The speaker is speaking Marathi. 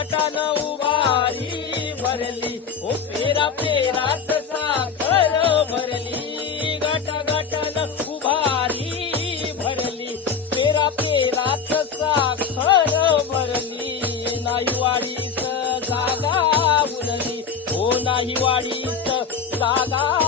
गाठानं उभारी भरली, ओ पेरा पेरात साखर भरली, गाठानं उभारी भरली, पेरा पेरात साखर भरली, नाही वाडीस जागा उरली, ओ नाही वाडीस जागा